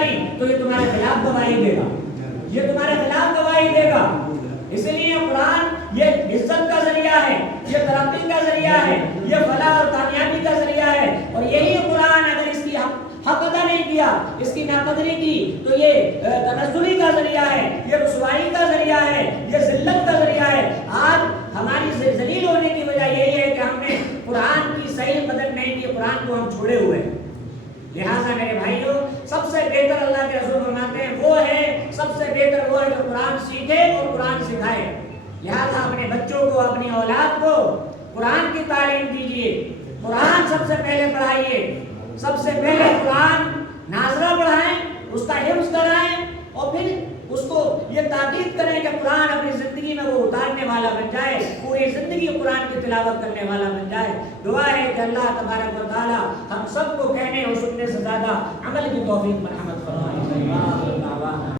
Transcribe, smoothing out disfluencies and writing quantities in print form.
ڈالی تو یہ تمہارے خلاف گواہی دے گا، یہ تمہارے خلاف گواہی دے گا۔ اس لیے قرآن یہ عزت کا ذریعہ ہے، یہ ترقی کا ذریعہ ہے، یہ فلاح اور کامیابی کا ذریعہ ہے۔ اور یہی قرآن اگر اس کی حق ادا نہیں کیا، اس کی ناقدری کی، تو یہ تنزلی کا ذریعہ ہے، یہ رسوائی کا ذریعہ ہے، یہ ذلت کا ذریعہ ہے۔ آج ہماری ذلیل ہونے کی وجہ یہی ہے کہ ہم نے قرآن کی صحیح قدر نہیں کی، قرآن کو ہم چھوڑے ہوئے ہیں۔ لہٰذا میرے بھائیوں، سب سے بہتر اللہ کے رسول فرماتے ہیں وہ ہے، سب سے بہتر وہ ہے جو قرآن سیکھے اور قرآن سکھائے۔ لہٰذا اپنے بچوں کو، اپنی اولاد کو قرآن کی تعلیم دیجیے، قرآن سب سے پہلے پڑھائیے، سب سے پہلے قرآن ناظرہ پڑھائیں، اس کا حفظ کرائیں، اور پھر اس کو یہ تاکید کریں کہ قرآن اپنی زندگی میں وہ اتارنے والا بن جائے، پوری زندگی قرآن کی تلاوت کرنے والا بن جائے۔ دعا ہے کہ اللہ تبارک و تعالی ہم سب کو کہنے اور سننے سے زیادہ عمل کی توفیق مرحمت فرمائے۔